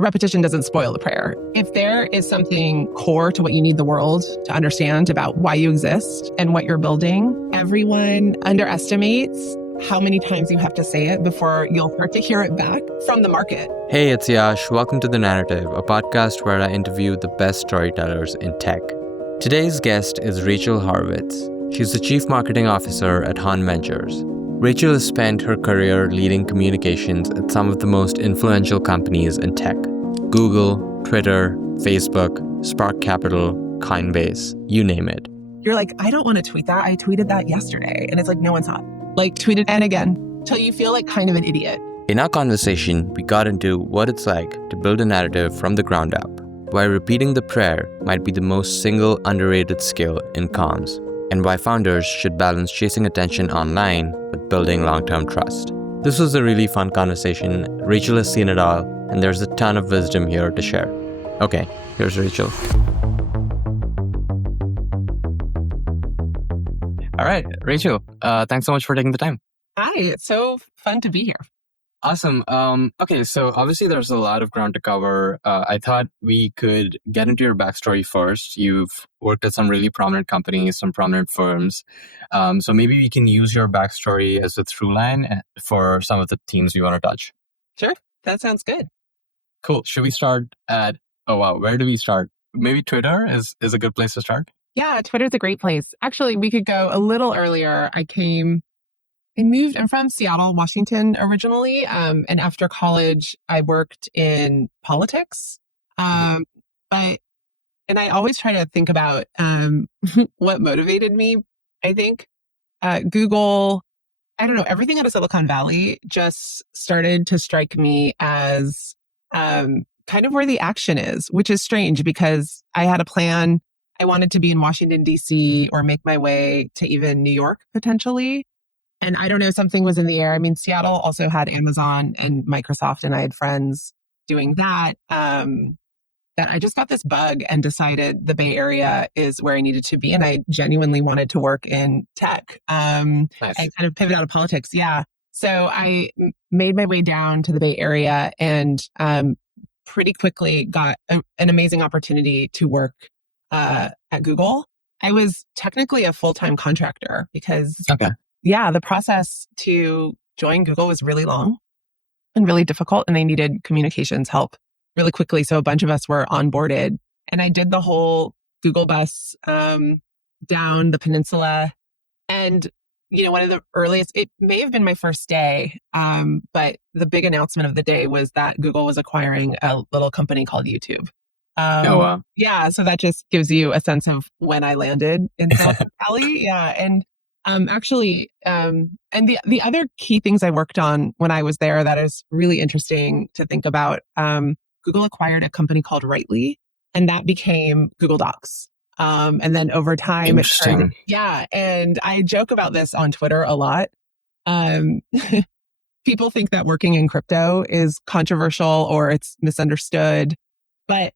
repetition doesn't spoil the prayer. If there is something core to what you need the world to understand about why you exist and what you're building, everyone underestimates how many times you have to say it before you'll start to hear it back from the market. Hey, it's Yash. Welcome to The Narrative, a podcast where I interview the best storytellers in tech. Today's guest is Rachael Horwitz. She's the Chief Marketing Officer at Haun Ventures. Rachael has spent her career leading communications at some of the most influential companies in tech: Google, Twitter, Facebook, Spark Capital, Coinbase, you name it. You're like, I don't want to tweet that. I tweeted that yesterday. And it's like, no, it's not. Like, tweet it and again, till you feel like kind of an idiot. In our conversation, we got into what it's like to build a narrative from the ground up, why repeating the prayer might be the most single underrated skill in comms, and why founders should balance chasing attention online with building long-term trust. This was a really fun conversation. Rachael has seen it all, and there's a ton of wisdom here to share. Okay, here's Rachael. All right, Rachael, thanks so much for taking the time. Hi, it's so fun to be here. Awesome. Okay, so obviously there's a lot of ground to cover. I thought we could get into your backstory first. You've worked at some really prominent companies, some prominent firms. So maybe we can use your backstory as a through line for some of the themes we want to touch. Sure, that sounds good. Cool. Should we start at, where do we start? Maybe Twitter is a good place to start? Yeah, Twitter's a great place. Actually, we could go a little earlier. I'm from Seattle, Washington originally. And after college, I worked in politics. And I always try to think about what motivated me. I think Google, I don't know, everything out of Silicon Valley just started to strike me as kind of where the action is, which is strange because I had a plan. I wanted to be in Washington, D.C. or make my way to even New York potentially. And I don't know, something was in the air. I mean, Seattle also had Amazon and Microsoft, and I had friends doing that. That I just got this bug and decided the Bay Area is where I needed to be. And I genuinely wanted to work in tech. Nice. I kind of pivoted out of politics. Yeah. So I made my way down to the Bay Area and pretty quickly got an amazing opportunity to work at Google. I was technically a full-time contractor because the process to join Google was really long and really difficult, and they needed communications help really quickly. So a bunch of us were onboarded, and I did the whole Google bus down the peninsula. And, one of the earliest, it may have been my first day, but the big announcement of the day was that Google was acquiring a little company called YouTube. Wow. Yeah, so that just gives you a sense of when I landed in Silicon Valley. Yeah, and and the other key things I worked on when I was there that is really interesting to think about. Google acquired a company called Rightly, and that became Google Docs. And then over time, and I joke about this on Twitter a lot. People think that working in crypto is controversial or it's misunderstood, but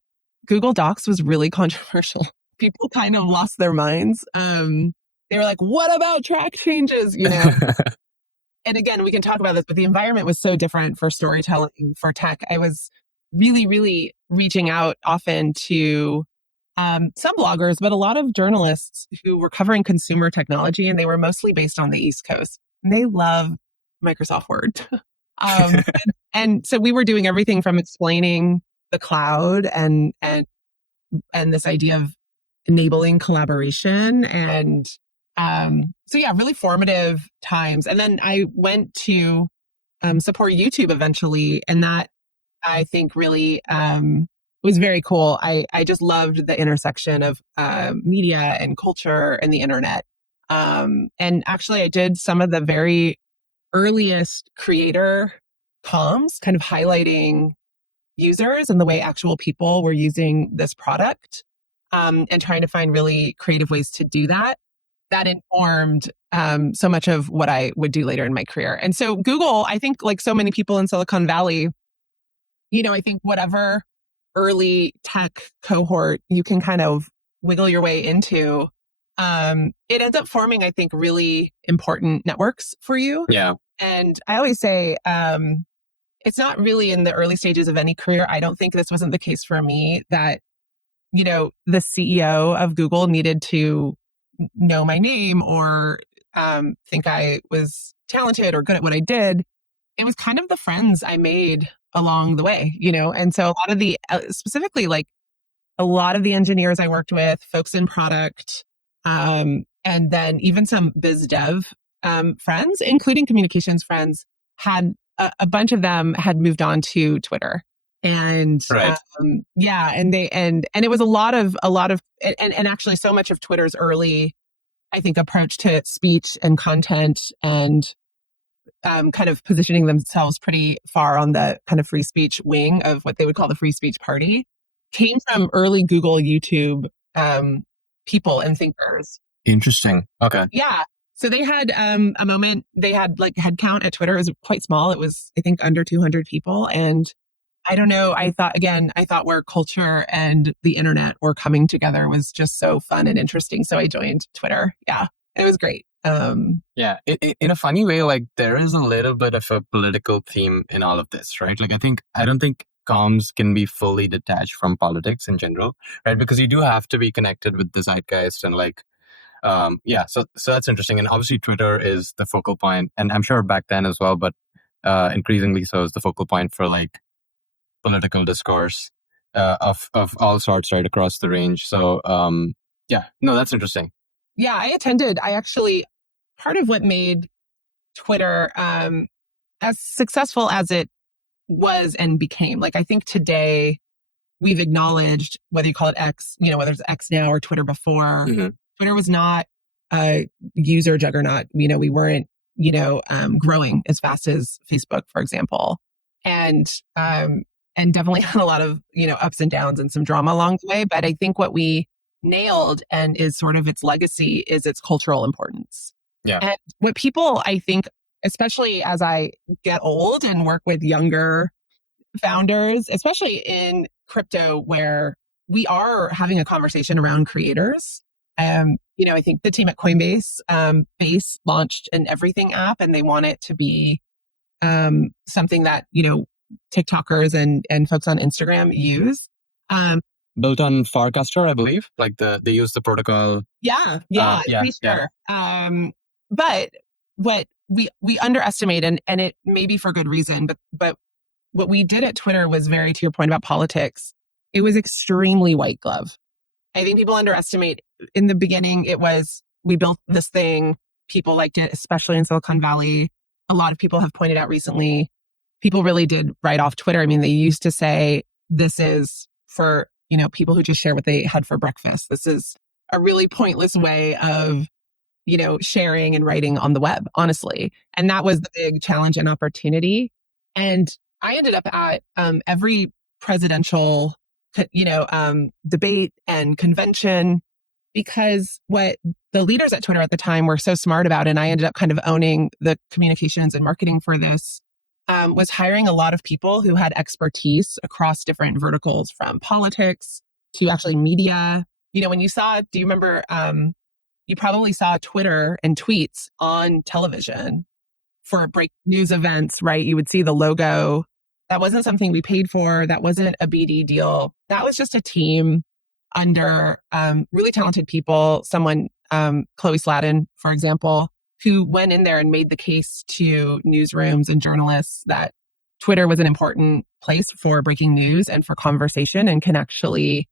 Google Docs was really controversial. People kind of lost their minds. They were like, what about track changes? And again, we can talk about this, but the environment was so different for storytelling, for tech. I was really, really reaching out often to some bloggers, but a lot of journalists who were covering consumer technology, and they were mostly based on the East Coast. And they love Microsoft Word. And so we were doing everything from explaining the cloud and this idea of enabling collaboration. And really formative times. And then I went to support YouTube eventually. And that I think really was very cool. I just loved the intersection of media and culture and the internet. And actually I did some of the very earliest creator comms, kind of highlighting users and the way actual people were using this product, and trying to find really creative ways to do that. That informed so much of what I would do later in my career. And so Google, I think like so many people in Silicon Valley, I think whatever early tech cohort you can kind of wiggle your way into, it ends up forming, I think, really important networks for you. Yeah. And I always say, it's not really in the early stages of any career. I don't think this wasn't the case for me that, the CEO of Google needed to know my name or think I was talented or good at what I did. It was kind of the friends I made along the way, and so a lot of the, specifically like a lot of the engineers I worked with, folks in product, and then even some biz dev friends, including communications friends, had a bunch of them had moved on to Twitter. And Right. yeah, and it was a lot of and actually so much of Twitter's early, I think, approach to speech and content and kind of positioning themselves pretty far on the kind of free speech wing of what they would call the free speech party came from early Google, YouTube people and thinkers. Interesting. Okay. Yeah. So they had a moment, they had like headcount at Twitter was quite small. It was, I think, under 200 people. And I don't know. I thought where culture and the internet were coming together was just so fun and interesting. So I joined Twitter. Yeah. It was great. Yeah, in a funny way, like there is a little bit of a political theme in all of this, right? Like I don't think comms can be fully detached from politics in general, right? Because you do have to be connected with the zeitgeist and like, yeah. So that's interesting, and obviously Twitter is the focal point, and I'm sure back then as well, but increasingly so is the focal point for like political discourse of all sorts, right, across the range. So yeah, no, that's interesting. Yeah, I actually, part of what made Twitter as successful as it was and became, like, I think today we've acknowledged, whether you call it X, whether it's X now or Twitter before, Twitter was not a user juggernaut. We weren't, growing as fast as Facebook, for example. And definitely had a lot of, ups and downs and some drama along the way. But I think what we nailed and is sort of its legacy is its cultural importance. Yeah. And what people, I think, especially as I get old and work with younger founders, especially in crypto, where we are having a conversation around creators. I think the team at Coinbase, Base launched an everything app, and they want it to be something that, TikTokers and folks on Instagram use. Built on Farcaster, I believe. Like they use the protocol. Yeah, Yeah. sure. But what we underestimate, and it may be for good reason, but what we did at Twitter was very, to your point about politics, it was extremely white glove. I think people underestimate. In the beginning, we built this thing, people liked it, especially in Silicon Valley. A lot of people have pointed out recently, people really did write off Twitter. I mean, they used to say, this is for, people who just share what they had for breakfast. This is a really pointless way of, sharing and writing on the web, honestly. And that was the big challenge and opportunity. And I ended up at every presidential, debate and convention, because what the leaders at Twitter at the time were so smart about, and I ended up kind of owning the communications and marketing for this, was hiring a lot of people who had expertise across different verticals, from politics to actually media. When do you remember, you probably saw Twitter and tweets on television for break news events, right? You would see the logo. That wasn't something we paid for. That wasn't a BD deal. That was just a team under really talented people. Someone, Chloe Sladden, for example, who went in there and made the case to newsrooms and journalists that Twitter was an important place for breaking news and for conversation, and can actually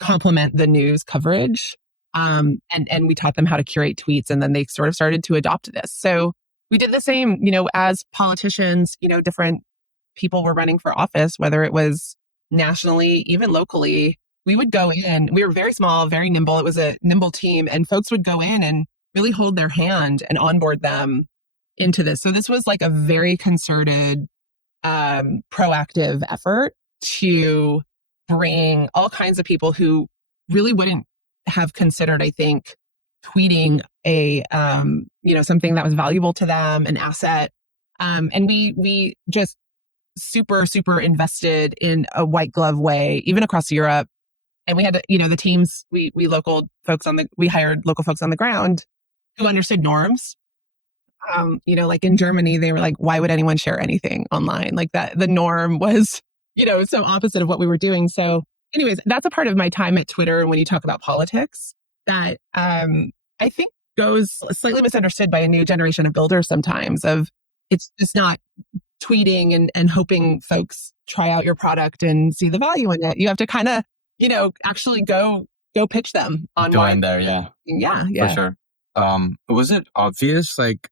complement the news coverage. And we taught them how to curate tweets, and then they sort of started to adopt this. So we did the same, as politicians, different people were running for office, whether it was nationally, even locally. We would go in, we were very small, very nimble. It was a nimble team, and folks would go in and really hold their hand and onboard them into this. So this was like a very concerted, proactive effort to bring all kinds of people who really wouldn't have considered, I think, tweeting a, something that was valuable to them, an asset. And we just super, super invested in a white glove way, even across Europe. And we had, the teams, we hired local folks on the ground who understood norms, Like in Germany, they were like, why would anyone share anything online? Like that, the norm was, so opposite of what we were doing. So anyways, that's a part of my time at Twitter. When you talk about politics that, I think goes slightly misunderstood by a new generation of builders sometimes of it's just not tweeting and hoping folks try out your product and see the value in it. You have to kind of, actually go pitch them on Go why. in there, yeah. Yeah. For sure. Was it obvious? Like,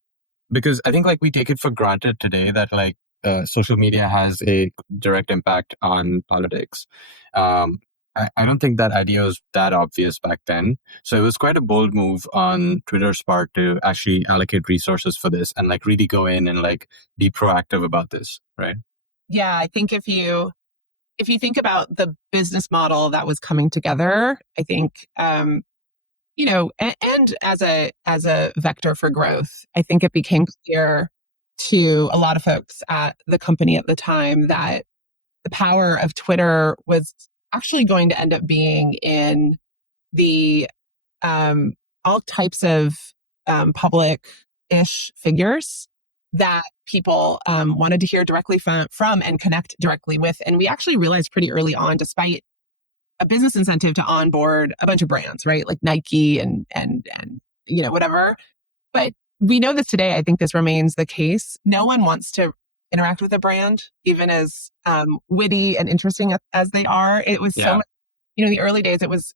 because I think like we take it for granted today that like social media has a direct impact on politics. I don't think that idea was that obvious back then. So it was quite a bold move on Twitter's part to actually allocate resources for this and like really go in and like be proactive about this, right? Yeah, I think if you think about the business model that was coming together, I think and as a vector for growth, I think it became clear to a lot of folks at the company at the time that the power of Twitter was actually going to end up being in the all types of public-ish figures that people wanted to hear directly from and connect directly with. And we actually realized pretty early on, despite a business incentive to onboard a bunch of brands, right? Like Nike and whatever. But we know this today. I think this remains the case. No one wants to interact with a brand, even as witty and interesting as they are. It was so much, in the early days, it was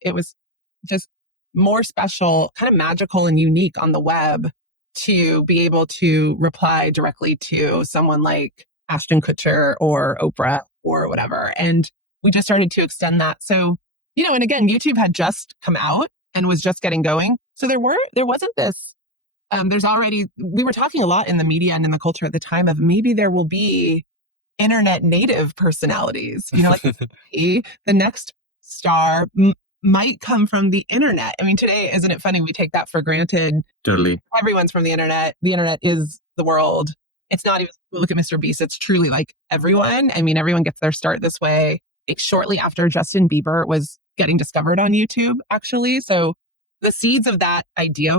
just more special, kind of magical and unique on the web to be able to reply directly to someone like Ashton Kutcher or Oprah or whatever. And we just started to extend that. So, and again, YouTube had just come out and was just getting going. So there wasn't this, we were talking a lot in the media and in the culture at the time of maybe there will be internet native personalities, like the next star might come from the internet. I mean, today, isn't it funny? We take that for granted. Totally. Everyone's from the internet. The internet is the world. It's not even, look at Mr. Beast. It's truly like everyone. I mean, everyone gets their start this way. Like shortly after Justin Bieber was getting discovered on YouTube, actually. So the seeds of that idea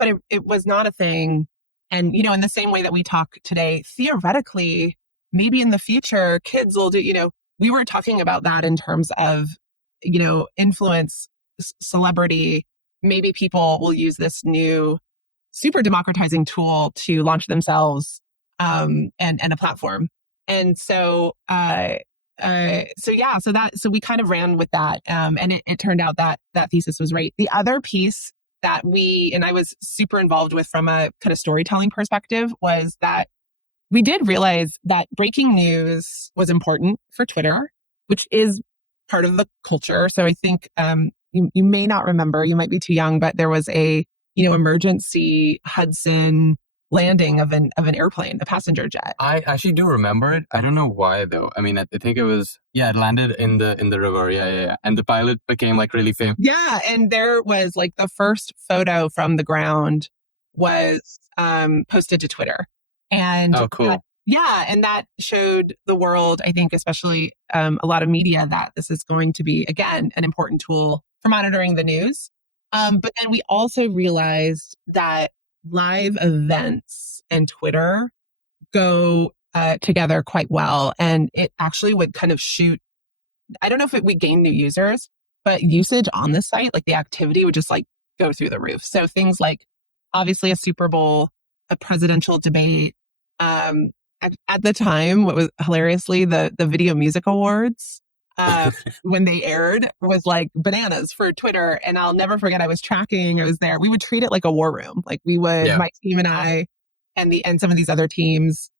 but it was not a thing. And, in the same way that we talk today, theoretically, maybe in the future, kids will do, we were talking about that in terms of, influence, celebrity. Maybe people will use this new super democratizing tool to launch themselves and a platform. And so, so we kind of ran with that. And it turned out that that thesis was right. The other piece that I was super involved with from a kind of storytelling perspective was that we did realize that breaking news was important for Twitter, which is part of the culture. So I think you may not remember, you might be too young, but there was a emergency Hudson landing of an airplane, a passenger jet. I actually do remember it. I don't know why though. I mean, I think it was it landed in the river. Yeah. And the pilot became like really famous. Yeah, and there was like the first photo from the ground was posted to Twitter. And oh, cool. And that showed the world, I think, especially a lot of media, that this is going to be, again, an important tool for monitoring the news. But then we also realized that live events and Twitter go together quite well. And it actually would kind of shoot, I don't know if we gain new users, but usage on the site, like the activity would just like go through the roof. So things like obviously a Super Bowl, a presidential debate, at the time, what was hilariously the Video Music Awards, when they aired was like bananas for Twitter. And I'll never forget, I was there. We would treat it like a war room. Like we would, my team and I and some of these other teams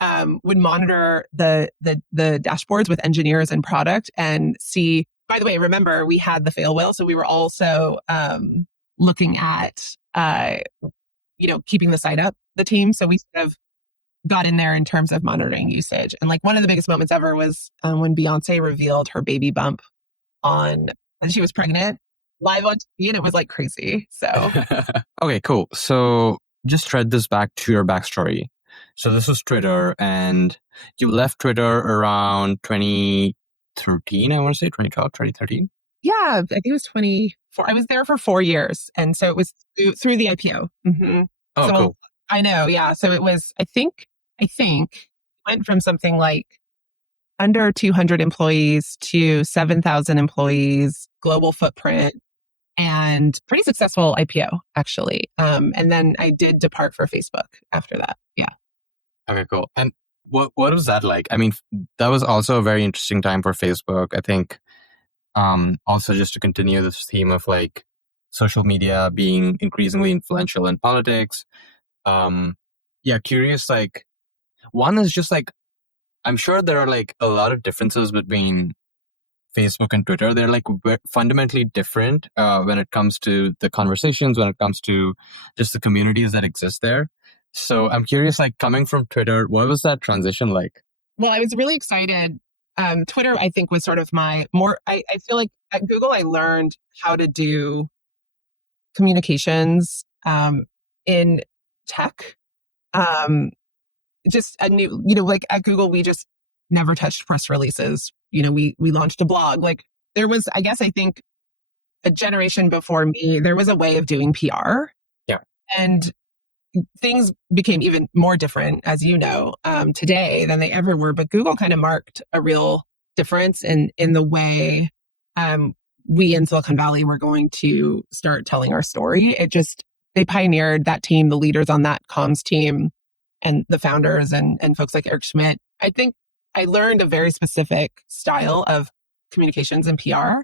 would monitor the dashboards with engineers and product and see, by the way, remember we had the fail whale. So we were also looking at, keeping the site up, the team. So we sort of got in there in terms of monitoring usage. And like one of the biggest moments ever was when Beyonce revealed her baby bump and she was pregnant live on TV, and it was like crazy. So. Okay, cool. So just thread this back to your backstory. So this was Twitter, and you left Twitter around 2013, I want to say 2012, 2013. Yeah, I think it was 24. I was there for 4 years. And so it was through the IPO. Mm-hmm. Oh, so cool. I know. Yeah. So it was, I think went from something like under 200 employees to 7,000 employees, global footprint, and pretty successful IPO, actually. And then I did depart for Facebook after that. Yeah. Okay, cool. And what was that like? I mean, that was also a very interesting time for Facebook. I think also just to continue this theme of like social media being increasingly influential in politics. Yeah, curious, like one is just like I'm sure there are like a lot of differences between Facebook and Twitter. They're like fundamentally different when it comes to the conversations, when it comes to just the communities that exist there. So I'm curious, like coming from Twitter, what was that transition like? Well, I was really excited. Twitter, I think, was sort of I feel like at Google, I learned how to do communications in tech. Um, just a new, like at Google, we just never touched press releases. We launched a blog. Like there was, I guess, I think a generation before me, there was a way of doing PR. Yeah. And things became even more different, as you know, today than they ever were. But Google kind of marked a real difference in the way we in Silicon Valley were going to start telling our story. They pioneered that team, the leaders on that comms team, and the founders and folks like Eric Schmidt. I think I learned a very specific style of communications and PR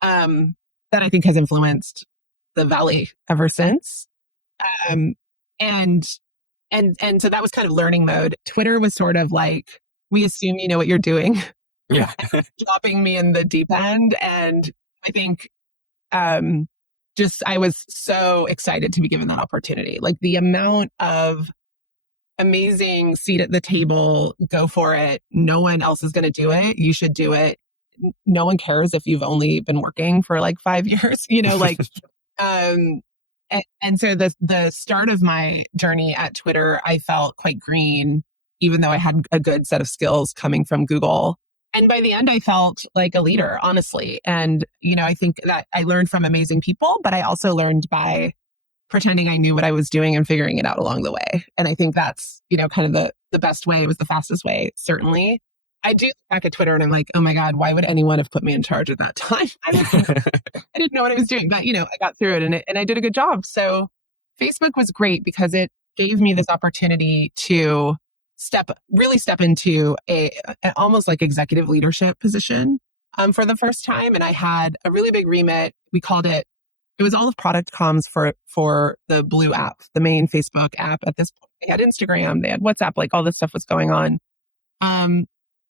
that I think has influenced the Valley ever since. Um, and so that was kind of learning mode. Twitter was sort of like, we assume you know what you're doing, Yeah. dropping me in the deep end. And I think I was so excited to be given that opportunity. Like the amount of amazing seat at the table, go for it. No one else is going to do it. You should do it. No one cares if you've only been working for like 5 years, um, and so the start of my journey at Twitter, I felt quite green, even though I had a good set of skills coming from Google. And by the end, I felt like a leader, honestly. And, I think that I learned from amazing people, but I also learned by pretending I knew what I was doing and figuring it out along the way. And I think that's, kind of the best way. It was the fastest way, certainly. I do look back at Twitter and I'm like, oh my God, why would anyone have put me in charge at that time? I didn't know what I was doing, but I got through it and I did a good job. So Facebook was great because it gave me this opportunity to really step into a almost like executive leadership position for the first time. And I had a really big remit. We called it was all of product comms for the Blue app, the main Facebook app at this point. They had Instagram, they had WhatsApp, like all this stuff was going on.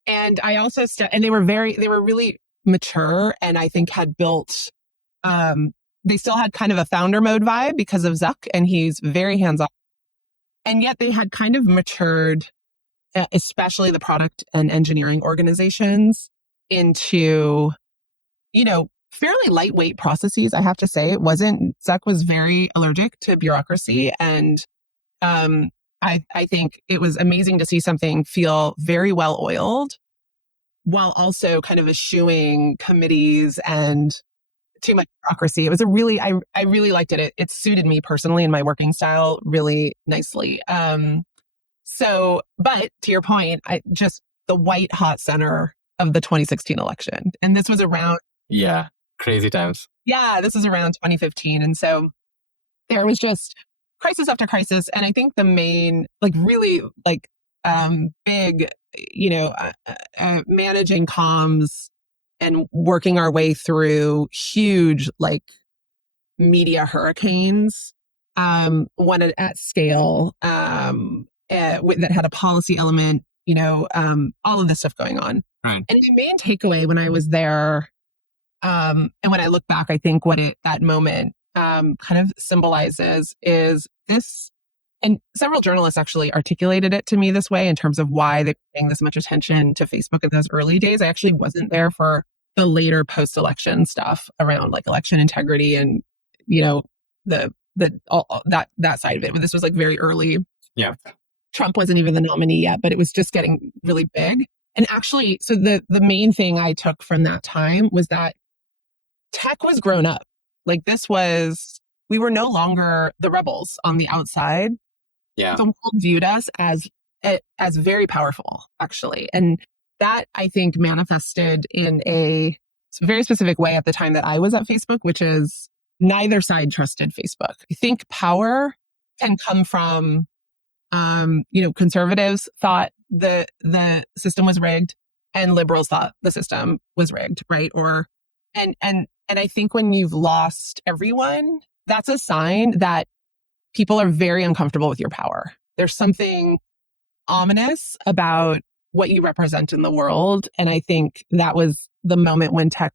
And I also and they were really mature, and I think had built they still had kind of a founder mode vibe because of Zuck, and he's very hands-on. And yet they had kind of matured, especially the product and engineering organizations, into, fairly lightweight processes, I have to say. Zuck was very allergic to bureaucracy. And I think it was amazing to see something feel very well oiled while also kind of eschewing committees and too much bureaucracy. It was I really liked it. It suited me personally and my working style really nicely. But to your point, just the white hot center of the 2016 election. And this was around. Yeah. Crazy times. Yeah, this is around 2015. And so there was just crisis after crisis. And I think the main, really big, managing comms and working our way through huge, media hurricanes, one at scale, that had a policy element, all of this stuff going on. Right. And the main takeaway when I was there, and when I look back, I think that moment kind of symbolizes is this, and several journalists actually articulated it to me this way in terms of why they're paying this much attention to Facebook in those early days. I actually wasn't there for the later post-election stuff around like election integrity and, all that side of it. But this was very early. Yeah. Trump wasn't even the nominee yet, but it was just getting really big. And actually, so the main thing I took from that time was that tech was grown up. We were no longer the rebels on the outside. Yeah. the world viewed us as very powerful, actually. And that, I think, manifested in a very specific way at the time that I was at Facebook, which is neither side trusted Facebook. I think power can come from, conservatives thought the system was rigged, and liberals thought the system was rigged, right? And I think when you've lost everyone, that's a sign that people are very uncomfortable with your power. There's something ominous about what you represent in the world. And I think that was the moment when tech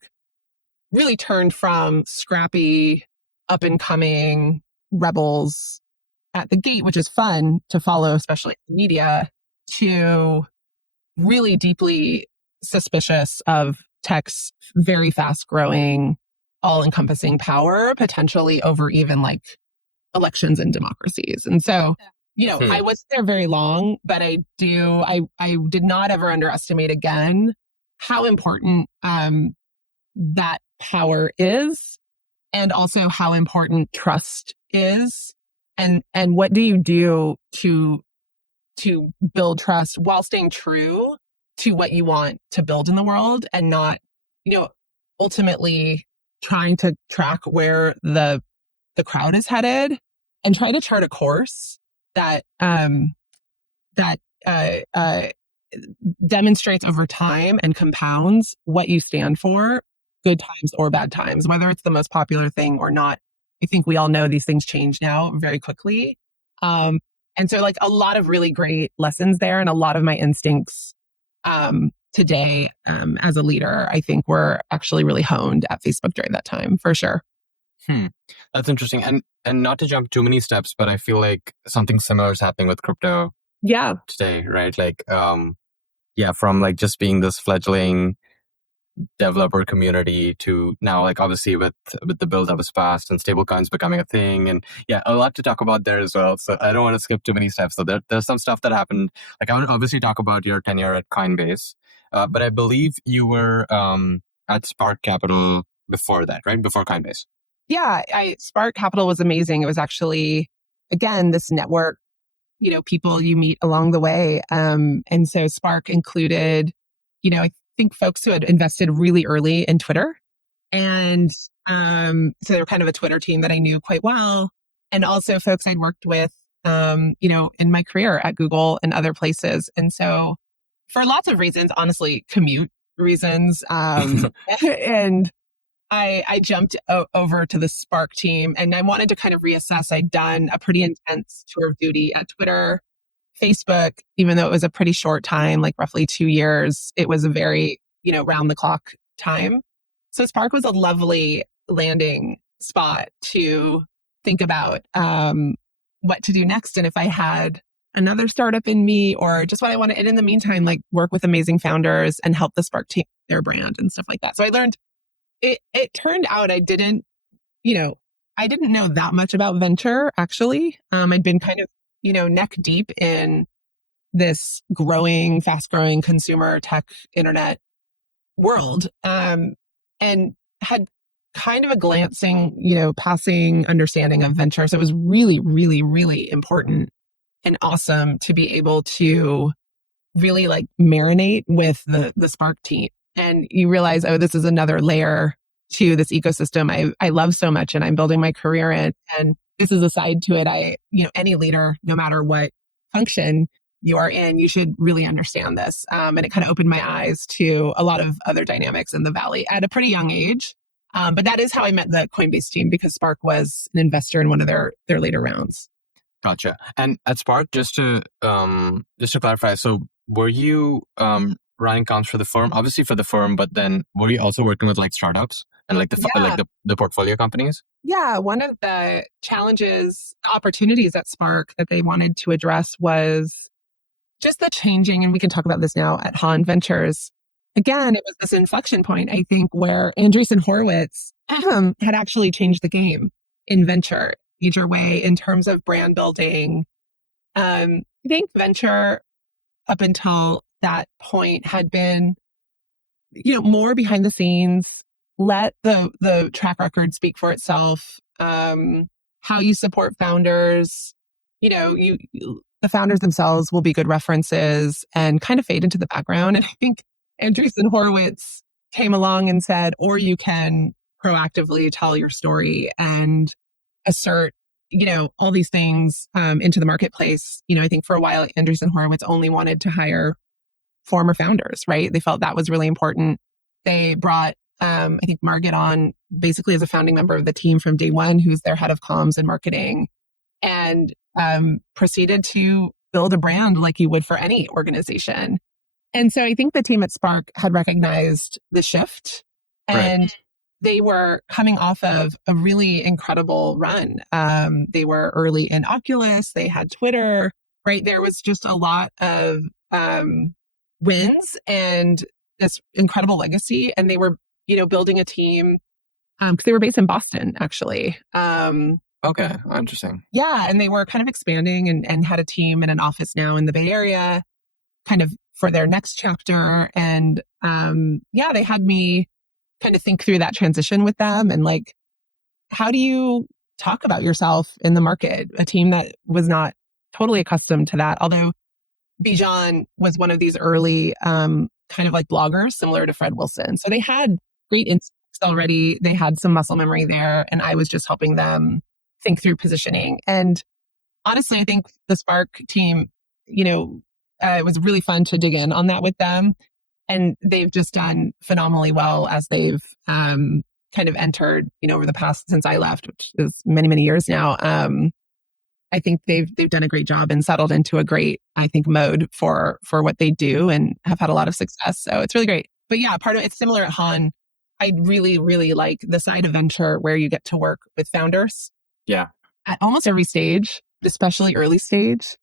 really turned from scrappy, up and coming rebels at the gate, which is fun to follow, especially in the media, to really deeply suspicious of tech's very fast growing, all encompassing power, potentially over even like elections and democracies. And so, I wasn't there very long, but I did not ever underestimate again how important that power is, and also how important trust is. And what do you do to build trust while staying true to what you want to build in the world, and not, ultimately trying to track where the crowd is headed, and try to chart a course that that demonstrates over time and compounds what you stand for, good times or bad times, whether it's the most popular thing or not. I think we all know these things change now very quickly. And so like a lot of really great lessons there, and a lot of my instincts today as a leader, I think were actually really honed at Facebook during that time, for sure. That's interesting. And not to jump too many steps, but I feel like something similar is happening with crypto today, right? Like, from like just being this fledgling developer community to now, like obviously with the bill that was passed and stablecoins becoming a thing, and a lot to talk about there as well. So I don't want to skip too many steps. So there's some stuff that happened. Like I would obviously talk about your tenure at Coinbase, but I believe you were at Spark Capital before that, right? Before Coinbase. Yeah, Spark Capital was amazing. It was actually, again, this network, people you meet along the way. And so Spark included, I think folks who had invested really early in Twitter. And so they were kind of a Twitter team that I knew quite well. And also folks I'd worked with, in my career at Google and other places. And so for lots of reasons, honestly, commute reasons, and I jumped over to the Spark team, and I wanted to kind of reassess. I'd done a pretty intense tour of duty at Twitter. Facebook, even though it was a pretty short time, like roughly 2 years, it was a very, round the clock time. So Spark was a lovely landing spot to think about what to do next. And if I had another startup in me, or just what I wanted. And in the meantime, like work with amazing founders and help the Spark team, their brand and stuff like that. So I learned it turned out I didn't know that much about venture, actually. I'd been kind of, neck deep in this fast growing consumer tech internet world, and had kind of a glancing, passing understanding of venture. So it was really, really, really important and awesome to be able to really like marinate with the Spark team. And you realize, oh, this is another layer to this ecosystem I love so much and I'm building my career in. And this is a side to it. Any leader, no matter what function you are in, you should really understand this. And it kind of opened my eyes to a lot of other dynamics in the Valley at a pretty young age. But that is how I met the Coinbase team, because Spark was an investor in one of their later rounds. Gotcha. And at Spark, just to clarify, so were you running comms for the firm, obviously for the firm, but then were you also working with like startups and like the portfolio companies? Yeah, one of the opportunities at Spark that they wanted to address was just the changing, and we can talk about this now at Haun Ventures. Again, it was this inflection point, I think, where Andreessen Horwitz had actually changed the game in venture, major way in terms of brand building. I think venture up until that point had been, more behind the scenes, let the track record speak for itself, how you support founders, the founders themselves will be good references and kind of fade into the background. And I think Andreessen Horwitz came along and said, or you can proactively tell your story and assert, all these things into the marketplace. I think for a while, Andreessen Horowitz only wanted to hire former founders, right? They felt that was really important. They brought, I think, Margaret on basically as a founding member of the team from day one, who's their head of comms and marketing, and proceeded to build a brand like you would for any organization. And so I think the team at Spark had recognized the shift, and Right. they were coming off of a really incredible run. They were early in Oculus, they had Twitter, right? There was just a lot of wins and this incredible legacy. And they were, building a team because they were based in Boston, actually. Okay. Interesting. Yeah, and they were kind of expanding and had a team and an office now in the Bay Area, kind of for their next chapter. And they had me kind of think through that transition with them and like, how do you talk about yourself in the market? A team that was not totally accustomed to that. Although Bijan was one of these early kind of like bloggers similar to Fred Wilson. So they had great instincts already. They had some muscle memory there. And I was just helping them think through positioning. And honestly, I think the Spark team, it was really fun to dig in on that with them. And they've just done phenomenally well as they've kind of entered, over the past since I left, which is many, many years now. I think they've done a great job and settled into a great, I think, mode for what they do and have had a lot of success. So it's really great. But yeah, part of it's similar at Haun. I really, really like the side of venture where you get to work with founders. Yeah. At almost every stage, especially early stage,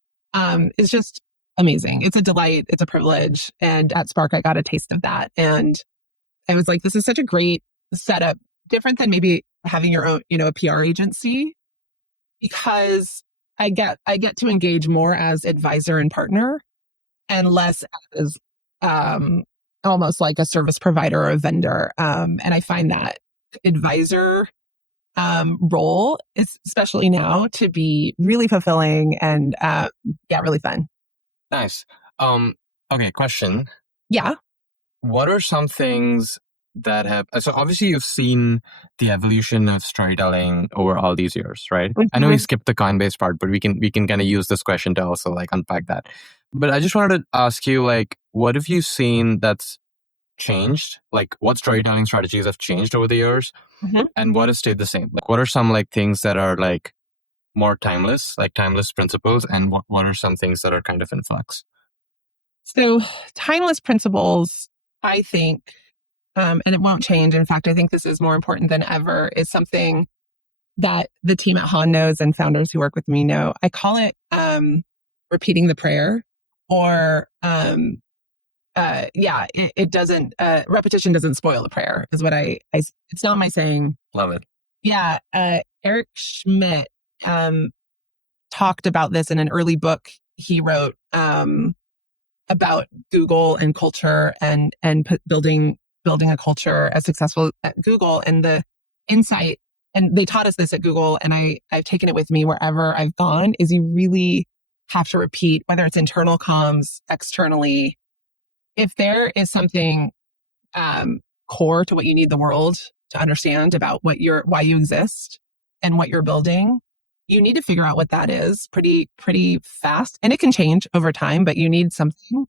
is just amazing. It's a delight. It's a privilege. And at Spark, I got a taste of that. And I was like, this is such a great setup, different than maybe having your own, a PR agency, because I get to engage more as advisor and partner and less as almost like a service provider or a vendor. And I find that advisor role, especially now, to be really fulfilling and really fun. Nice. Okay, question. Yeah. What are some things that have, so obviously you've seen the evolution of storytelling over all these years, right? I know we skipped the Coinbase part, but we can kind of use this question to also like unpack that. But I just wanted to ask you, like, what have you seen that's changed? Like, what storytelling strategies have changed over the years, and what has stayed the same? Like, what are some like things that are like more timeless, like timeless principles, and what are some things that are kind of in flux? So timeless principles, I think, and it won't change. In fact, I think this is more important than ever, is something that the team at Haun knows and founders who work with me know. I call it repeating the prayer, or it doesn't, repetition doesn't spoil the prayer, is what I it's not my saying. Love it. Yeah. Eric Schmidt talked about this in an early book he wrote about Google and culture and building a culture as successful at Google. And the insight, and they taught us this at Google, and I've taken it with me wherever I've gone, is you really have to repeat, whether it's internal comms, externally. If there is something core to what you need the world to understand about why you exist and what you're building, you need to figure out what that is pretty fast. And it can change over time, but you need something.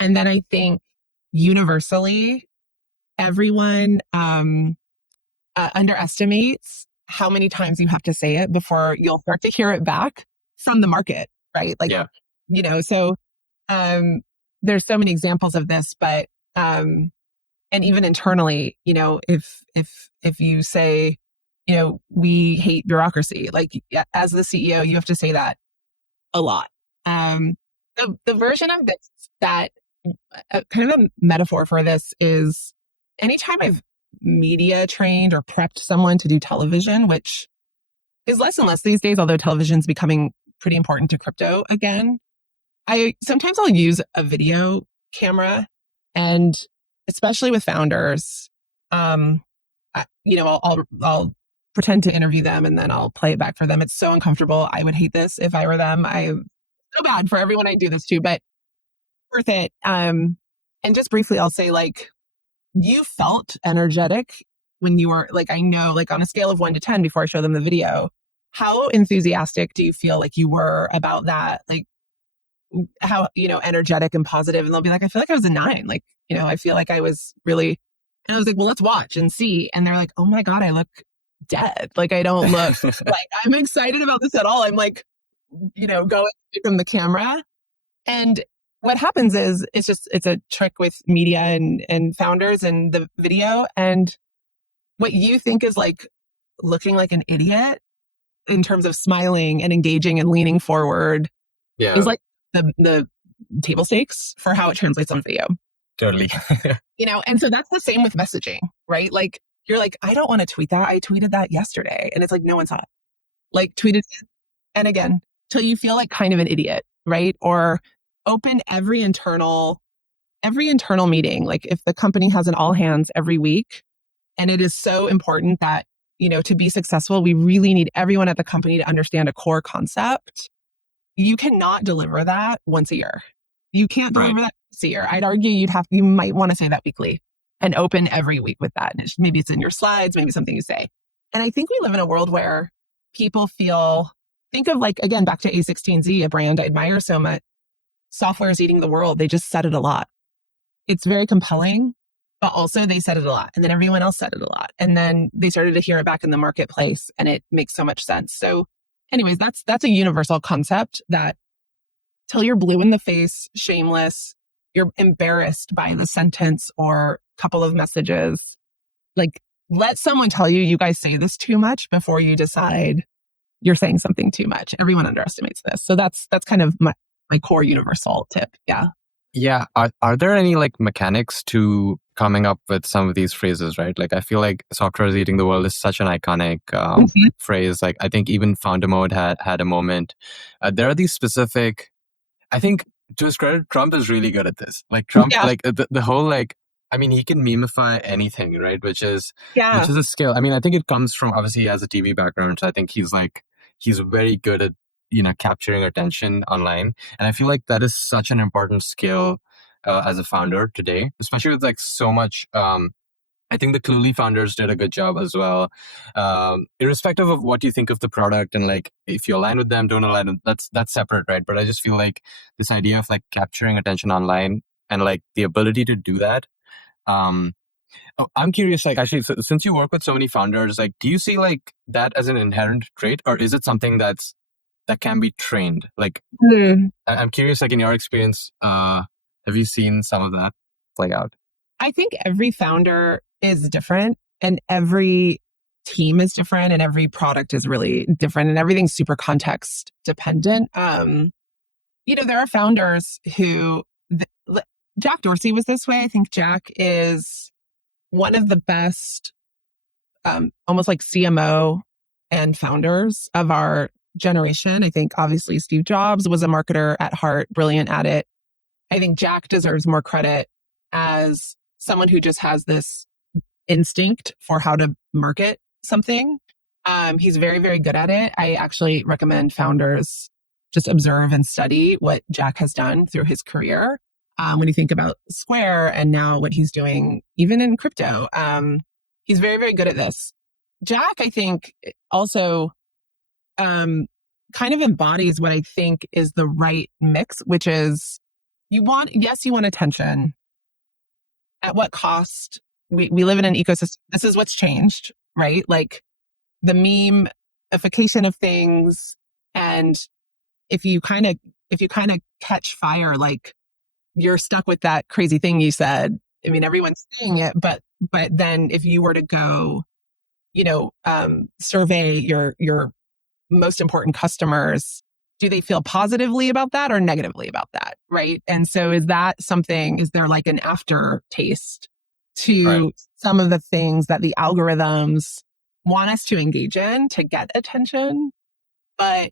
And then I think universally, everyone underestimates how many times you have to say it before you'll start to hear it back from the market, right? Like, so there's so many examples of this, but and even internally, if you say, we hate bureaucracy, like as the CEO, you have to say that a lot. The version of this that kind of a metaphor for this is anytime I've media trained or prepped someone to do television, which is less and less these days, although television's becoming pretty important to crypto again. Sometimes I'll use a video camera, and especially with founders, I'll pretend to interview them and then I'll play it back for them. It's so uncomfortable. I would hate this if I were them. I so bad for everyone I do this to, but worth it. And just briefly, I'll say like, you felt energetic when you were like, I know, like on a scale of 1 to 10 before I show them the video, how enthusiastic do you feel like you were about that? Like how, energetic and positive. And they'll be like, I feel like I was a 9. Like, I feel like I was really, and I was like, well, let's watch and see. And they're like, oh my God, I look dead. Like I don't look like I'm excited about this at all. I'm like, going from the camera. And what happens is it's a trick with media and founders and the video. And what you think is like looking like an idiot in terms of smiling and engaging and leaning forward is like the table stakes for how it translates on video. Totally. And so that's the same with messaging, right? Like you're like, I don't want to tweet that. I tweeted that yesterday. And it's like, no one saw it. Like tweeted it. And again, till you feel like kind of an idiot, right? Or open every internal meeting. Like if the company has an all hands every week, and it is so important that, to be successful, we really need everyone at the company to understand a core concept. You cannot deliver that once a year. You can't deliver that once a year. I'd argue you might want to say that weekly and open every week with that. And maybe it's in your slides, maybe something you say. And I think we live in a world where people think of like, again, back to A16Z, a brand I admire so much. Software is eating the world. They just said it a lot. It's very compelling, but also they said it a lot. And then everyone else said it a lot. And then they started to hear it back in the marketplace and it makes so much sense. So anyways, that's a universal concept that till you're blue in the face, shameless, you're embarrassed by the sentence or couple of messages, like let someone tell you guys say this too much before you decide you're saying something too much. Everyone underestimates this. So that's kind of my core universal tip. Yeah. Yeah. Are there any like mechanics to coming up with some of these phrases, right? Like I feel like software is eating the world is such an iconic phrase. Like I think even Founder Mode had a moment. There are these specific, I think to his credit, Trump is really good at this. Like Trump, like the whole like, I mean, he can memify anything, right? Which is a skill. I mean, I think it comes from obviously he has a TV background. So I think he's very good at, capturing attention online. And I feel like that is such an important skill as a founder today, especially with like so much, I think the Cluely founders did a good job as well. Irrespective of what you think of the product and like if you align with them, don't align with that's separate, right? But I just feel like this idea of like capturing attention online and like the ability to do that. I'm curious, like actually, since you work with so many founders, like do you see like that as an inherent trait, or is it something that can be trained? Like I'm curious, like in your experience, have you seen some of that play out? I think every founder is different and every team is different and every product is really different and everything's super context dependent. There are founders who, Jack Dorsey was this way. I think Jack is one of the best, almost like CMO and founders of our generation. I think obviously Steve Jobs was a marketer at heart, brilliant at it. I think Jack deserves more credit as someone who just has this instinct for how to market something. He's very, very good at it. I actually recommend founders just observe and study what Jack has done through his career. When you think about Square and now what he's doing, even in crypto, he's very, very good at this. Jack, I think, also kind of embodies what I think is the right mix, which is you want attention. At what cost? We live in an ecosystem. This is what's changed, right? Like the meme-ification of things. And if you kind of catch fire, like you're stuck with that crazy thing you said. I mean, everyone's saying it, but then if you were to go, survey your most important customers, do they feel positively about that or negatively about that? Right. And so is there like an aftertaste to some of the things that the algorithms want us to engage in to get attention? But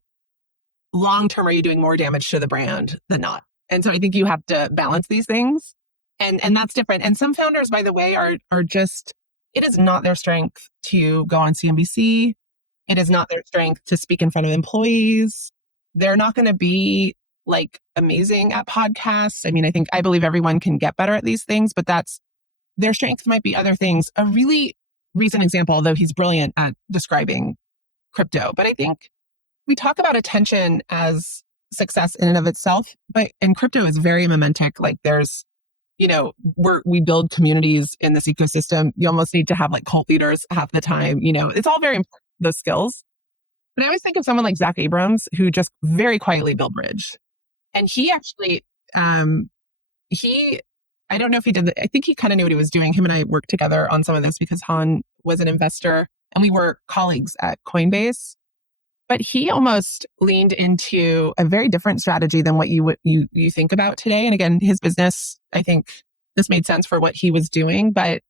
long term, are you doing more damage to the brand than not? And so I think you have to balance these things. And that's different. And some founders, by the way, are just, it is not their strength to go on CNBC It is not their strength to speak in front of employees. They're not going to be like amazing at podcasts. I mean, I believe everyone can get better at these things, but their strength might be other things. A really recent example, though he's brilliant at describing crypto, but I think we talk about attention as success in and of itself, but in crypto is very momentic. Like there's, we build communities in this ecosystem. You almost need to have like cult leaders half the time. It's all very important, those skills. But I always think of someone like Zach Abrams, who just very quietly built Bridge. And he actually, I don't know if he did, I think he kind of knew what he was doing. Him and I worked together on some of this because Haun was an investor and we were colleagues at Coinbase. But he almost leaned into a very different strategy than what you think about today. And again, his business, I think this made sense for what he was doing. But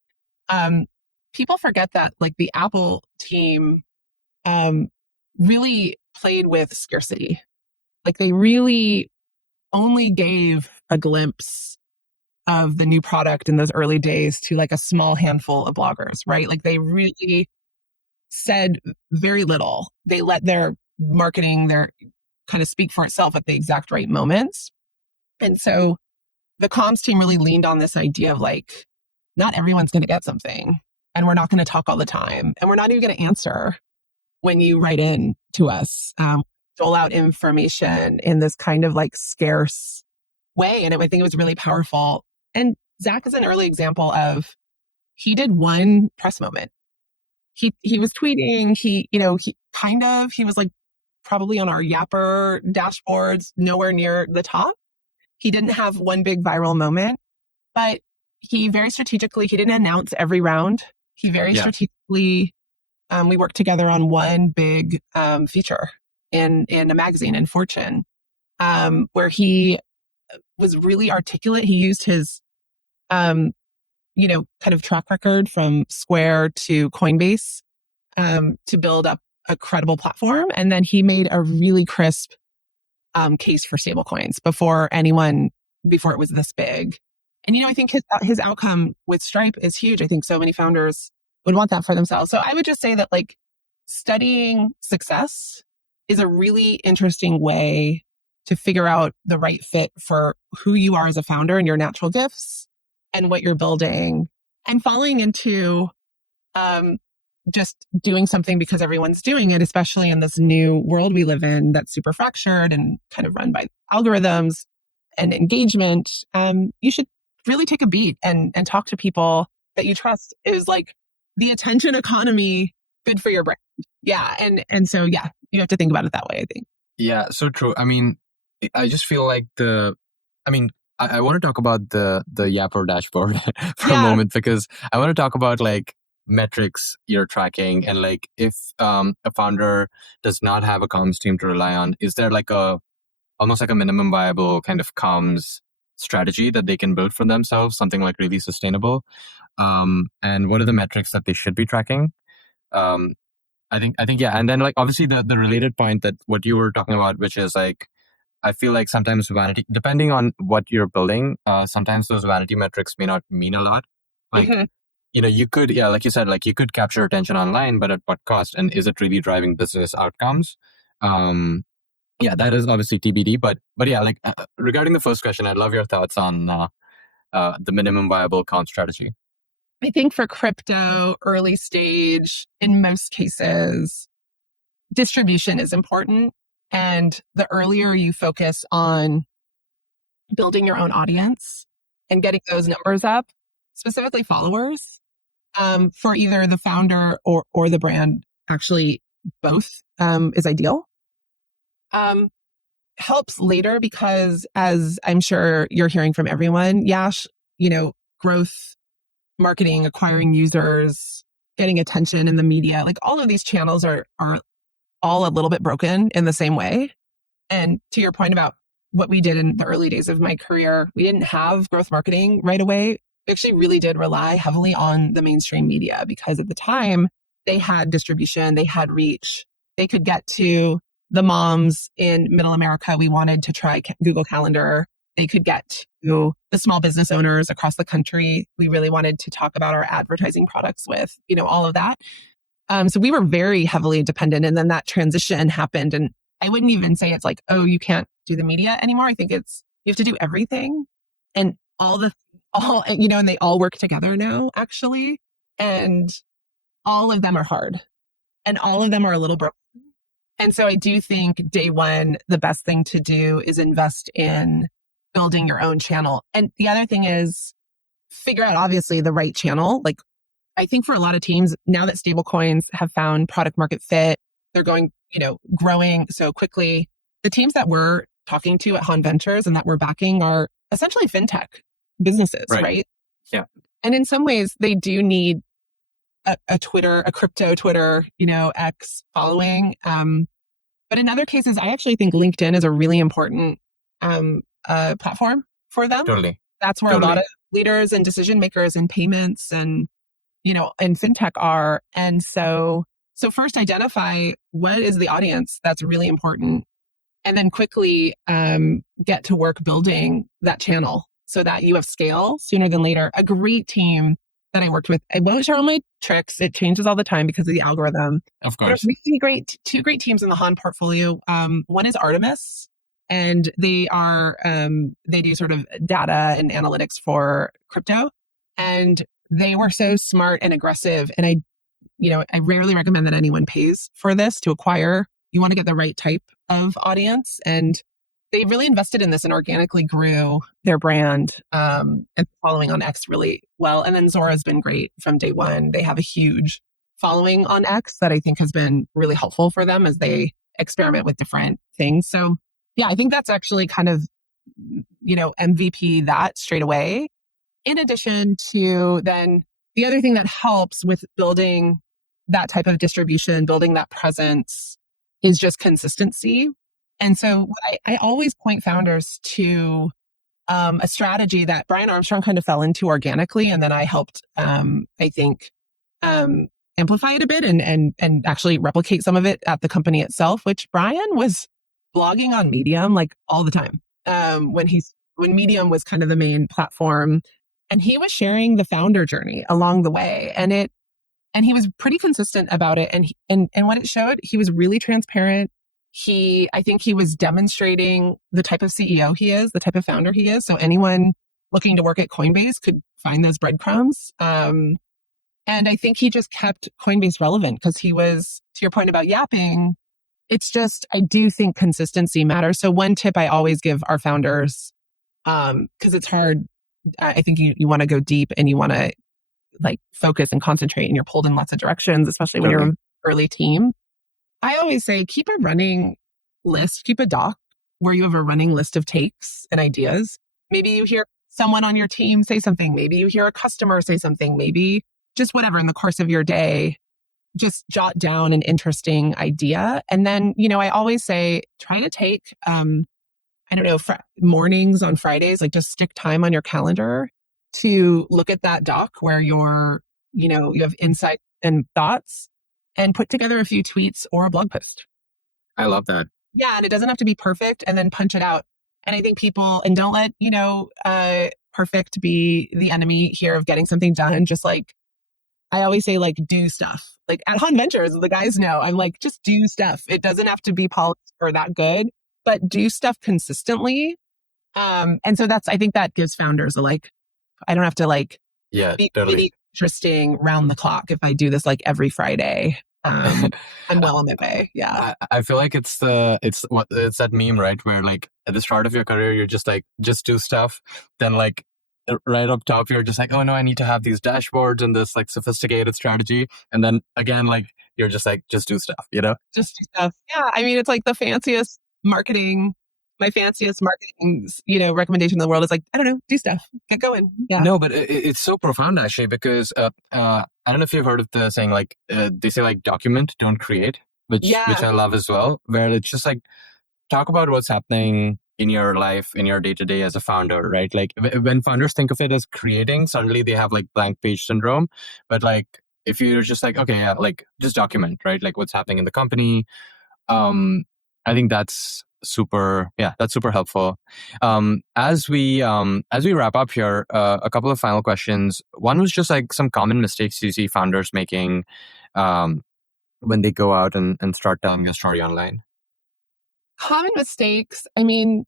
people forget that like the Apple team really played with scarcity. Like they really only gave a glimpse of the new product in those early days to like a small handful of bloggers, right? Like they really said very little. They let their marketing, their kind of speak for itself at the exact right moments. And so the comms team really leaned on this idea of like, not everyone's going to get something, and we're not going to talk all the time, and we're not even going to answer when you write in to us, dole out information in this kind of like scarce way. And I think it was really powerful. And Zach is an early example of, he did one press moment. He was tweeting, he was like probably on our Yapper dashboards, nowhere near the top. He didn't have one big viral moment, but he very strategically, he didn't announce every round. He very strategically, we worked together on one big feature in a magazine, in Fortune, where he was really articulate. He used his, kind of track record from Square to Coinbase to build up a credible platform. And then he made a really crisp case for stablecoins before it was this big. And, I think his outcome with Stripe is huge. I think so many founders would want that for themselves. So I would just say that like studying success is a really interesting way to figure out the right fit for who you are as a founder and your natural gifts and what you're building, and falling into just doing something because everyone's doing it, especially in this new world we live in that's super fractured and kind of run by algorithms and engagement. You should really take a beat and talk to people that you trust. Is like the attention economy good for your brand? Yeah. And so, yeah, you have to think about it that way, I think. Yeah, so true. I mean, I just feel like I want to talk about the Yapper dashboard for a moment, because I want to talk about like metrics you're tracking, and like if a founder does not have a comms team to rely on, is there like almost like a minimum viable kind of comms strategy that they can build for themselves, something like really sustainable? And what are the metrics that they should be tracking? I think yeah. And then like obviously the related point that what you were talking about, which is like, I feel like sometimes vanity, depending on what you're building, sometimes those vanity metrics may not mean a lot. Like, you could, like you said, like you could capture attention online, but at what cost? And is it really driving business outcomes? That is obviously TBD. But yeah, like regarding the first question, I'd love your thoughts on the minimum viable comms strategy. I think for crypto, early stage, in most cases, distribution is important. And the earlier you focus on building your own audience and getting those numbers up, specifically followers, for either the founder or the brand, actually both is ideal. Helps later because, as I'm sure you're hearing from everyone, Yash, growth, marketing, acquiring users, getting attention in the media, like all of these channels are all a little bit broken in the same way. And to your point about what we did in the early days of my career, we didn't have growth marketing right away. We actually really did rely heavily on the mainstream media, because at the time they had distribution, they had reach, they could get to the moms in middle America. We wanted to try Google Calendar. They could get to the small business owners across the country we really wanted to talk about our advertising products with, all of that. So we were very heavily dependent, and then that transition happened. And I wouldn't even say it's like, oh, you can't do the media anymore. I think it's you have to do everything, and and they all work together now, actually, and all of them are hard, and all of them are a little broken. And so I do think day one, the best thing to do is invest in building your own channel. And the other thing is figure out obviously the right channel. Like I think for a lot of teams, now that stablecoins have found product market fit, they're going, growing so quickly. The teams that we're talking to at Haun Ventures and that we're backing are essentially fintech businesses, right? Yeah. And in some ways, they do need a crypto Twitter, X following. But in other cases, I actually think LinkedIn is a really important platform for them. Totally. That's where a lot of leaders and decision makers in payments and in fintech are. And so first identify what is the audience that's really important, and then quickly get to work building that channel so that you have scale sooner than later. A great team that I worked with, I won't share all my tricks. It changes all the time because of the algorithm. Of course. Really two great teams in the Haun portfolio. One is Artemis, and they do sort of data and analytics for crypto. And they were so smart and aggressive. And I rarely recommend that anyone pays for this to acquire. You want to get the right type of audience. And they really invested in this and organically grew their brand and following on X really well. And then Zora's been great from day one. They have a huge following on X that I think has been really helpful for them as they experiment with different things. So yeah, I think that's actually kind of, MVP that straight away. In addition to then the other thing that helps with building that type of distribution, building that presence is just consistency. And so I always point founders to a strategy that Brian Armstrong kind of fell into organically. And then I helped, amplify it a bit and actually replicate some of it at the company itself, which Brian was blogging on Medium like all the time when Medium was kind of the main platform. And he was sharing the founder journey along the way. And he was pretty consistent about it. And what it showed, he was really transparent. I think he was demonstrating the type of CEO he is, the type of founder he is. So anyone looking to work at Coinbase could find those breadcrumbs. And I think he just kept Coinbase relevant because he was, to your point about yapping, it's just, I do think consistency matters. So one tip I always give our founders, because it's hard, I think you want to go deep and you want to like focus and concentrate and you're pulled in lots of directions, especially when you're an early team. I always say, keep a running list, keep a doc where you have a running list of takes and ideas. Maybe you hear someone on your team say something. Maybe you hear a customer say something, maybe just whatever in the course of your day, just jot down an interesting idea. And then, I always say, try to take, mornings on Fridays, like just stick time on your calendar to look at that doc where you have insight and thoughts and put together a few tweets or a blog post. I love that. Yeah. And it doesn't have to be perfect and then punch it out. And I think and don't let, perfect be the enemy here of getting something done. Just like, I always say, like, do stuff. Like at Haun Ventures, the guys know, I'm like, just do stuff. It doesn't have to be polished or that good, but do stuff consistently. And so I think that gives founders I don't have to be totally really interesting round the clock if I do this like every Friday. I'm well on my way. Yeah. I feel like it's that meme, right? Where like at the start of your career, you're just like, just do stuff. Then like right up top, you're just like, oh no, I need to have these dashboards and this like sophisticated strategy. And then again, like you're just like, just do stuff, Just do stuff. Yeah. I mean, it's like the fanciest marketing. My fanciest marketing, recommendation in the world is like, I don't know, do stuff, get going. Yeah. No, but it's so profound actually, because I don't know if you've heard of the saying, like they say like document, don't create, which I love as well, where it's just like talk about what's happening in your life, in your day to day as a founder, right? Like when founders think of it as creating, suddenly they have like blank page syndrome. But like if you're just like, okay, yeah, like just document, right? Like what's happening in the company. I think that's super helpful. As we wrap up here, a couple of final questions. One was just like some common mistakes you see founders making when they go out and start telling your story online? Common mistakes. I mean,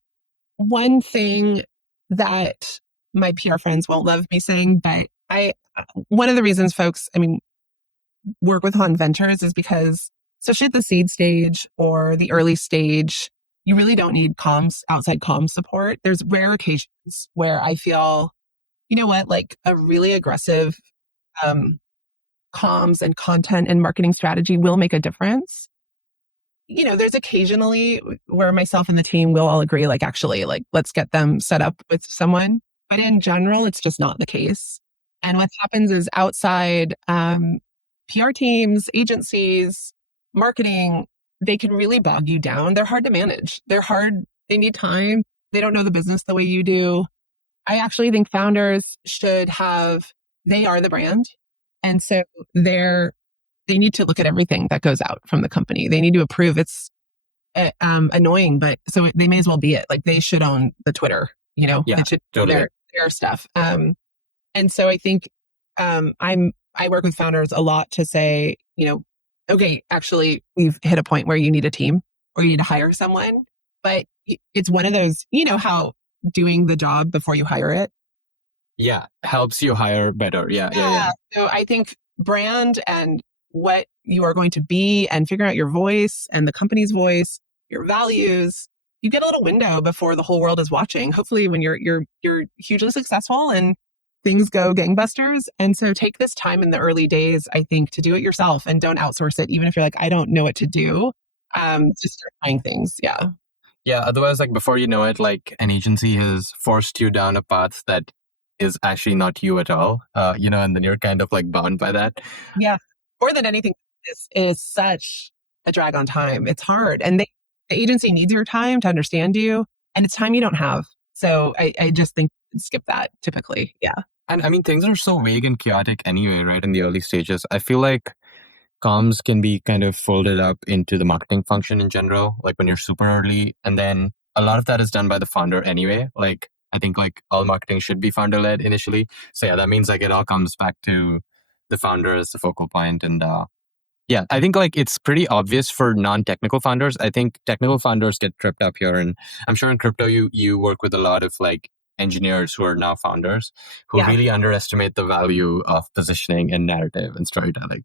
one thing that my PR friends won't love me saying, but one of the reasons folks, work with Haun Ventures is because, especially at the seed stage or the early stage, you really don't need outside comms support. There's rare occasions where I feel, you know what, like a really aggressive comms and content and marketing strategy will make a difference. There's occasionally where myself and the team will all agree, like, actually, like, let's get them set up with someone. But in general, it's just not the case. And what happens is outside PR teams, agencies, marketing, they can really bog you down. They're hard to manage. They need time. They don't know the business the way you do. I actually think founders they are the brand. And so they need to look at everything that goes out from the company. They need to approve. It's annoying, but so they may as well be it. Like they should own the Twitter, Yeah, it should be totally. their stuff. And so I think I work with founders a lot to say, okay, actually we've hit a point where you need a team or you need to hire someone, but it's one of those, how doing the job before you hire it. Yeah, helps you hire better. Yeah. So I think brand and what you are going to be and figuring out your voice and the company's voice, your values, you get a little window before the whole world is watching. Hopefully when you're hugely successful and things go gangbusters. And so take this time in the early days, I think, to do it yourself and don't outsource it. Even if you're like, I don't know what to do, just start trying things. Yeah. Yeah. Otherwise, like before you know it, like an agency has forced you down a path that is actually not you at all, and then you're kind of like bound by that. Yeah. More than anything, this is such a drag on time. It's hard. And the agency needs your time to understand you. And it's time you don't have. So I just think skip that typically. Yeah. And I mean, things are so vague and chaotic anyway, right? In the early stages. I feel like comms can be kind of folded up into the marketing function in general, like when you're super early. And then a lot of that is done by the founder anyway. Like, I think like all marketing should be founder led initially. So yeah, that means like it all comes back to the founder as the focal point. And yeah, I think like it's pretty obvious for non-technical founders. I think technical founders get tripped up here. And I'm sure in crypto, you work with a lot of like engineers who are now founders who really underestimate the value of positioning and narrative and storytelling.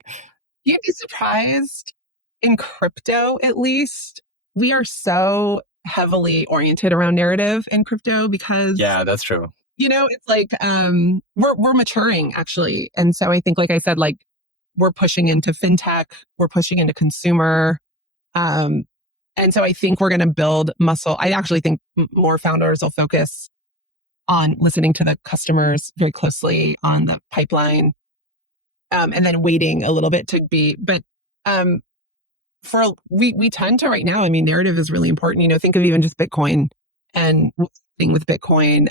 You'd be surprised. In crypto, at least, we are so heavily oriented around narrative in crypto because that's true. It's like we're maturing actually. And so I think, like I said, like we're pushing into fintech, we're pushing into consumer. And so I think we're going to build muscle. I actually think more founders will focus on listening to the customers very closely on the pipeline, and then waiting a little bit to be, but we tend to right now, narrative is really important. Think of even just Bitcoin and what's happening with Bitcoin.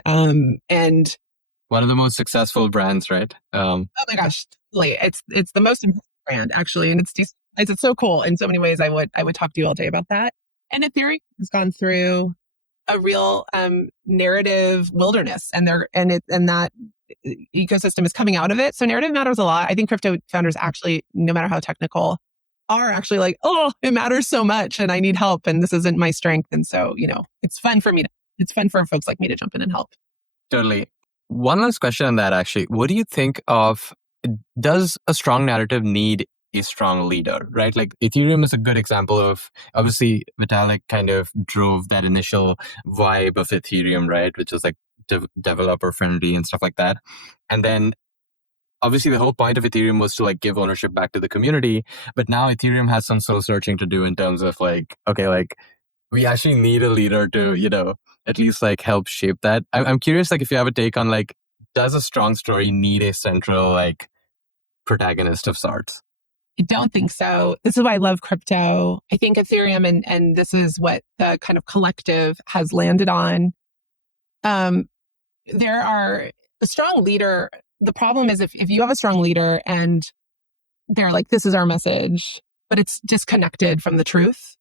And one of the most successful brands, right? Oh my gosh, totally. It's the most important brand actually. And it's so cool in so many ways. I would talk to you all day about that. And Ethereum has gone through a real narrative wilderness, and that ecosystem is coming out of it. So narrative matters a lot. I think crypto founders actually, no matter how technical, are actually like, oh, it matters so much and I need help and this isn't my strength. And so, it's fun for folks like me to jump in and help. Totally. One last question on that, actually. What do you think of, does a strong narrative need a strong leader, right? Like Ethereum is a good example of, obviously, Vitalik kind of drove that initial vibe of Ethereum, right? Which is like developer friendly and stuff like that. And then obviously the whole point of Ethereum was to like give ownership back to the community. But now Ethereum has some soul searching to do in terms of like, okay, like we actually need a leader to, at least like help shape that. I'm curious, like if you have a take on like, does a strong story need a central like protagonist of sorts? I don't think so. This is why I love crypto. I think Ethereum and this is what the kind of collective has landed on. There are a strong leader. The problem is if you have a strong leader and they're like, this is our message, but it's disconnected from the truth.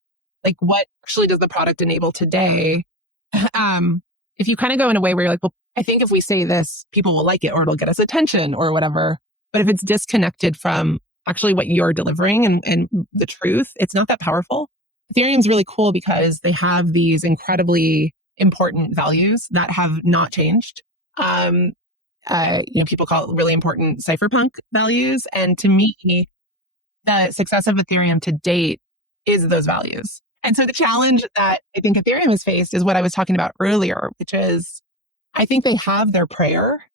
Like what actually does the product enable today? If you kind of go in a way where you're like, well, I think if we say this, people will like it or it'll get us attention or whatever. But if it's disconnected from actually what you're delivering and the truth, it's not that powerful. Ethereum's really cool because they have these incredibly important values that have not changed. People call it really important cypherpunk values. And to me, the success of Ethereum to date is those values. And so the challenge that I think Ethereum has faced is what I was talking about earlier, which is I think they have their prayer.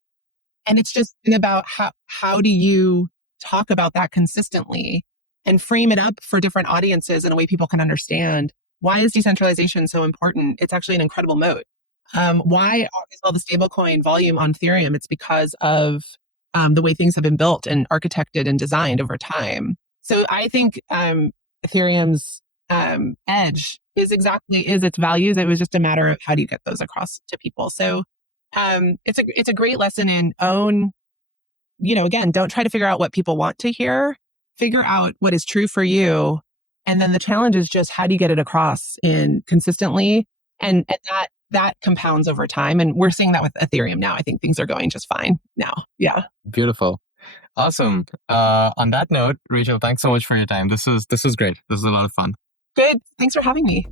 And it's just been about how do you talk about that consistently and frame it up for different audiences in a way people can understand. Why is decentralization so important? It's actually an incredible moat. Why is all the stablecoin volume on Ethereum? It's because of the way things have been built and architected and designed over time. So I think Ethereum's edge is its values. It was just a matter of how do you get those across to people. So it's a great lesson in own, again, don't try to figure out what people want to hear. Figure out what is true for you. And then the challenge is just how do you get it across in consistently? And that compounds over time. And we're seeing that with Ethereum now. I think things are going just fine now. Yeah. Beautiful. Awesome. On that note, Rachel, thanks so much for your time. This was great. This was a lot of fun. Good. Thanks for having me.